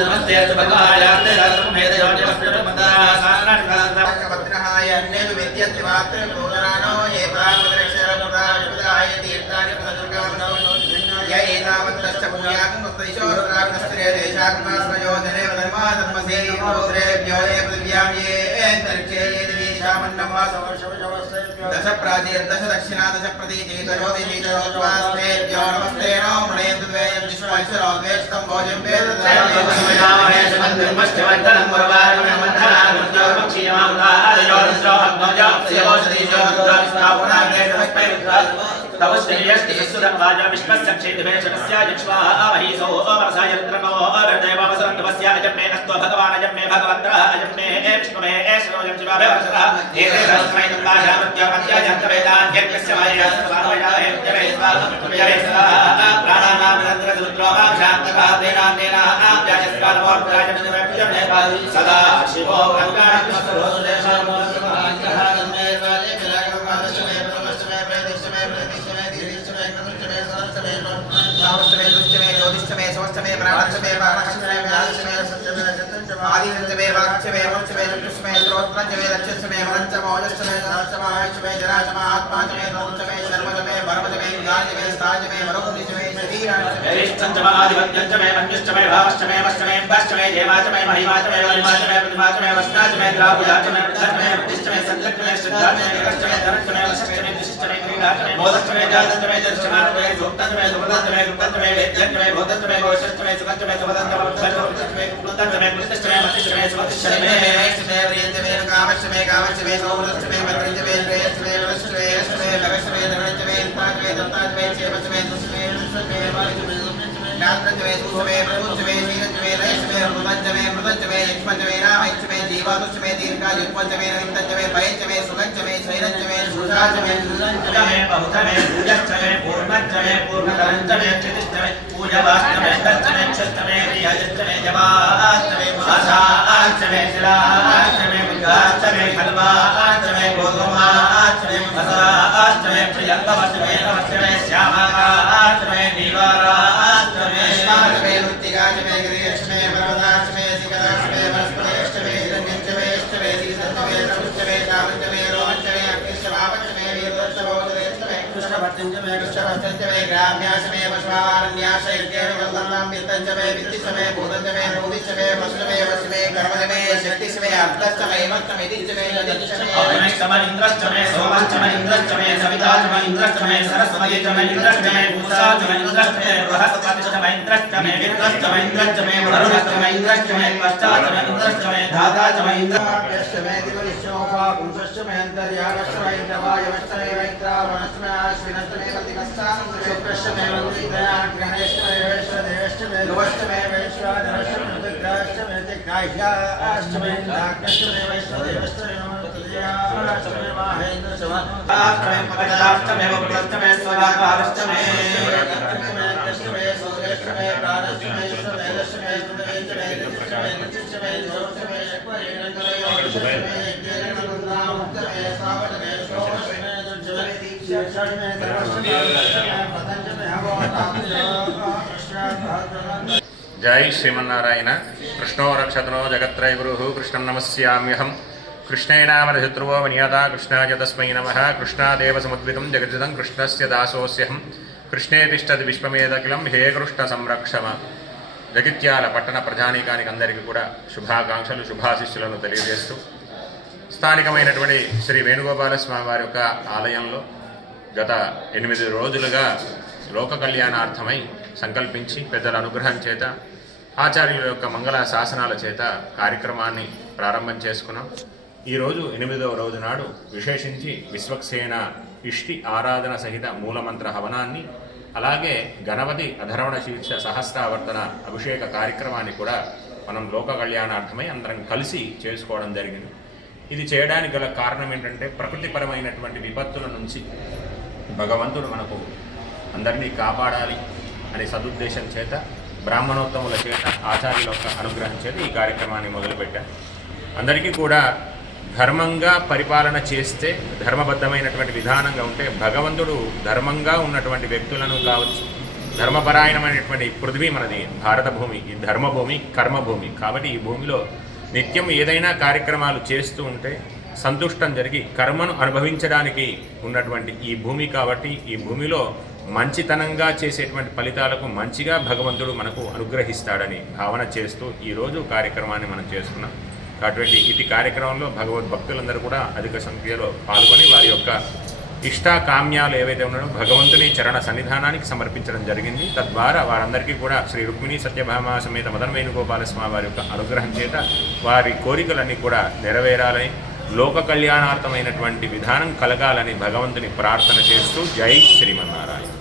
నమస్తే భగవాన్ భద్రహాయ అన్నేవి విద్యత్తి మాత్ర నూతనానో ఏ ప్రాణరక్షరాయ తీర్థాని పునర్గమనో య ఏతావత్తశ్చ పుణ్యాకం ముక్తైశోరాగ్నస్త్రే దేశాగ్నాశ్రయోజనే ధర్మా ధర్మసే గోత్రేభ్యో ఏ పృథివ్యాం ఏ అంతరిక్షే दश प्राचीर दश दक्षिणा दश प्रतीचीतयोतिचीतयोस्तेभ्यो नमस्ते नो मृणेन्द्र द्वयं विश्वैश्वरो द्वेष्टं भोजं वेदमश्चवन्दनं पुरवारमन्दनानुद्योक्षीयमानुदायोषधीशोरुद्राविष्णापुनागेशवैपैरुद्राजो तव श्रेयस्ति सुरं वाजा विश्वस्य क्षेत्रमेषणस्य यक्ष्वाः महिषो अमरसा यत्रको अमृदैवावसरङ्गवस्य अजम्मे नस्तो भगवान् अजम्मे भगवान् चक्षुमे सरोजं शिवाभ्यवसरः एते सहस्रमयं भाषामृत्यवत्याजन्तवेदान् यज्ञस्य वायुरासमानवयावेत्यवे स्वाहामृत्यवे स्वाहा प्राणानां निरन्तरसूत्रो माँ शान्तभावेनान्तेनाप्याजस्वादमोर्पराजमिन्द्रप्यमे सदा शिवो रङ्गाणं सर्वोदेशामोदमः आदिशमे वाक्ष्यमे वर्षमे चक्षुष्मे श्रोत्रजमे रक्षस्मे वरञ्चमे ओजस्मे धनक्षमे आयुष्मे जराचमे आत्माचमे नौचमे शर्मजमे वर्मजमे गाजमे स्थाजमे वरोनिशमे ज्येष्ठञ्चमादिपत्यञ्च मे मन्युश्च मे भावश्च मे वश्च मे पश्च मे देवाच मे महिमाच मे वलिमाच मे प्रतिमाच मे वस्ताच मे द्रापुजाच मे प्रधाच मे प्रतिष्ठ मे सन्दक्ष मे श्रद्धा मे विकश्च मे धनश्च मे वशिष्ठ मे विशिष्ट मे क्रीडाच मे मोदश्च मे जातश्च मे दर्शनात् मे सुप्तश्च मे सुभदश्च मे गुप्तश्च मे वेद्यश्च मे भूतश्च मे घोषश्च मे सुखश्च मे सुभदश्च मे भूतश्च मे कुप्तश्च मे कृतश्च मे मतिश्च मे सुभतिश्च मे मे मे मे कामश्च मे कामश्च मे सौरश्च मे मतिश्च मे श्रेयश्च मे वश्च मे सुष्टुष्टुमे प्रमुष्टुमे शीरज्जमे लयष्टुमे मृदज्जमे मृदज्जमे यक्ष्मज्जमे नामयच्चमे जीवातुष्टमे दीर्घायुष्मज्जमे नविन्दज्जमे भयज्जमे सुगज्जमे शैरज्जमे सुषाजमे सुरञ्जमे बहुतमे, पूजश्चमे पूर्णज्जमे पूर्णतरञ्जमे क्षितिष्टमे पूजवाष्टमे दर्शने क्षष्टमे क्रियाजष्टमे जवाष्टमे भाषाष्टमे शिलाष्टमे, मुद्गाष्टमे, खल्वाष्टमे, गोगोमाष्टमे भसाष्टमे प्रियङ्गमष्टमे नमष्टमे श्यामाकाष्टमे కృష్ణభట్టించమే కృష్ణభట్టించమే గ్రామ్యాశమే పశువారణ్యాశైర్యేణ వల్లందాం విత్తంచమే విత్తిశ్చమే భూతంచమే నూదిశ్చమే వశ్చమే వశ్చమే కర్మజమే శక్తిశ్చమే అర్థశ్చమే మత్తమే దిశ్చమే నదిశ్చమే అగ్నిశ్చమ ఇంద్రశ్చమే సోమశ్చమ ఇంద్రశ్చమే సవితాచమ ఇంద్రశ్చమే సరస్వతీచమ ఇంద్రశ్చమే భూషాచమ ఇంద్రశ్చమే బృహస్పతిశ్చమ ఇంద్రశ్చమే విద్రశ్చమ ఇంద్రశ్చమే వరుణశ్చమ ఇంద్రశ్చమే పశ్చాచమ ఇంద్రశ్చమే ధాతాచమ ఇంద్ర శ్చమే దివరిశ్చోపా పుంసశ్చమే అంతర్యాగశ్చమే ఇంద్రవాయవశ్చమే వైత్రావణశ్చమే అశ్వినశ్చమే ప్రతికస్థాం శుక్రశ్చమే వందిదయా గణేశ్వరే వైశ్వదేశ్చమే ధ్రువశ్చమే వైశ్వాధరశ్చమే దుర్గాశ్చమే దిగ్గాహ్యాశ్చమే నాగశ్చమే వైశ్వదేవశ్చమే తృతీయాశ్చమే మాహేంద్రశ్చమే అష్టమే పగడాష్టమే వపుడష్టమే స్వరాకారష్టమే కృష్ణమే జై శ్రీమన్నారాయణ. కృష్ణో రక్షతనో జగత్రయ గురు కృష్ణం నమస్యామ్యహం. కృష్ణేనామరశత్రువో వినియత కృష్ణాయ తస్మై నమ. కృష్ణాదేవ సముద్వితం జగజితం కృష్ణస్య దాసోస్యహం. కృష్ణే తిష్టది విశ్వమేదకిలం హే కృష్ణ సంరక్షమ. జగిత్యాల పట్టణ ప్రజానీకానికి అందరికీ కూడా శుభాకాంక్షలు శుభాశిస్సులను తెలియజేస్తూ స్థానికమైనటువంటి శ్రీ వేణుగోపాల స్వామి వారి యొక్క ఆలయంలో గత ఎనిమిది రోజులుగా లోక కళ్యాణార్థమై సంకల్పించి పెద్దల అనుగ్రహం చేత ఆచార్యుల యొక్క మంగళ శాసనాల చేత కార్యక్రమాన్ని ప్రారంభం చేసుకున్నాం. ఈరోజు ఎనిమిదవ రోజు నాడు విశేషించి విశ్వక్సేన ఇష్టి ఆరాధన సహిత మూలమంత్ర హవనాన్ని అలాగే గణపతి అధరవణ శీర్ష సహస్రావర్తన అభిషేక కార్యక్రమాన్ని కూడా మనం లోక కళ్యాణార్థమై అందరం కలిసి చేసుకోవడం జరిగింది. ఇది చేయడానికి గల కారణం ఏంటంటే ప్రకృతిపరమైనటువంటి విపత్తుల నుంచి భగవంతుడు మనకు అందరినీ కాపాడాలి అనే సదుద్దేశం చేత బ్రాహ్మణోత్తముల చేత ఆచార్యుల యొక్క అనుగ్రహం చేత ఈ కార్యక్రమాన్ని మొదలుపెట్టారు. అందరికీ కూడా ధర్మంగా పరిపాలన చేస్తే ధర్మబద్ధమైనటువంటి విధానంగా ఉంటే భగవంతుడు ధర్మంగా ఉన్నటువంటి వ్యక్తులను కావచ్చు ధర్మపరాయణమైనటువంటి పృథ్వీ మనది భారత భూమి ఈ ధర్మభూమి కర్మభూమి. కాబట్టి ఈ భూమిలో నిత్యం ఏదైనా కార్యక్రమాలు చేస్తూ ఉంటే సంతుష్టం జరిగి కర్మను అనుభవించడానికి ఉన్నటువంటి ఈ భూమి కాబట్టి ఈ భూమిలో మంచితనంగా చేసేటువంటి ఫలితాలకు మంచిగా భగవంతుడు మనకు అనుగ్రహిస్తాడని భావన చేస్తూ ఈరోజు కార్యక్రమాన్ని మనం చేసుకున్నాం అటువంటి ఇటు కార్యక్రమంలో భగవద్ భక్తులందరూ కూడా అధిక సంఖ్యలో పాల్గొని వారి యొక్క ఇష్టాకామ్యాలు ఏవైతే ఉన్నాయో భగవంతుని చరణ సన్నిధానానికి సమర్పించడం జరిగింది. తద్వారా వారందరికీ కూడా శ్రీ రుక్మిణి సత్యభామ సమేత మదన వేణుగోపాలస్వామి వారి యొక్క అనుగ్రహం చేత వారి కోరికలన్నీ కూడా నెరవేరాలని లోక కళ్యాణార్థమైనటువంటి విధానం కలగాలని భగవంతుని ప్రార్థన చేస్తూ జై శ్రీమన్నారాయణ.